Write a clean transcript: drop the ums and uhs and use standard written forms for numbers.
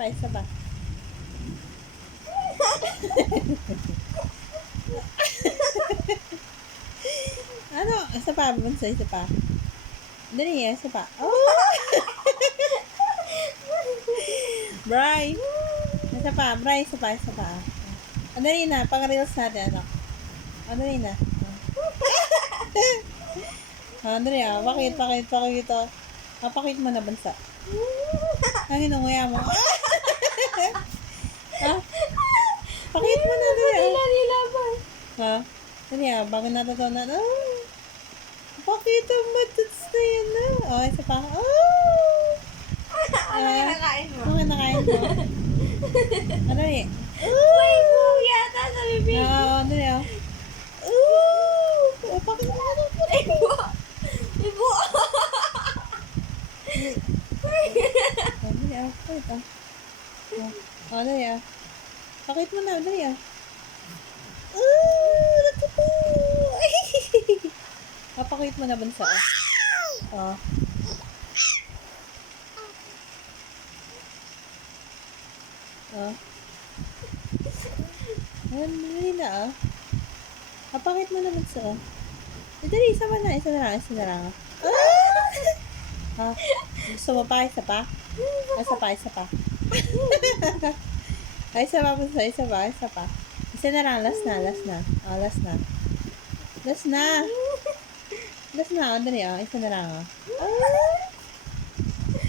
pa, isa pa. Ano? Isa pa, bunso, isa pa. Dali, isa pa. Oh! Bray! Isa pa, Bray, isa pa, isa pa. Ano rin na, pang-reels natin, ano? Ano rin na? Ano rin, pakit, oh. Pakit mo na, bansa. Ang inunguya mo. Pakit mo na, dali, Nilaban. Ha? Dali, bago natutunan. Pakit ang matuts na yan, isa pa. Ano yung nakain mo? Ano nakain mo? Ano rin? May buhok yata sa bibig. Ano rin, pakit mo na. May buhok. May buhok. Pakit, ano rin, pakit mo na, dali, naku. Pakit mo na, bansa, Dali na, pakit mo na, bansa, dali, isa na lang, gusto mo pa, isa pa? Isa pa. Ay, isa pa, bansa, isa pa. Isa na lang, last na. Last na, dali, isa na lang,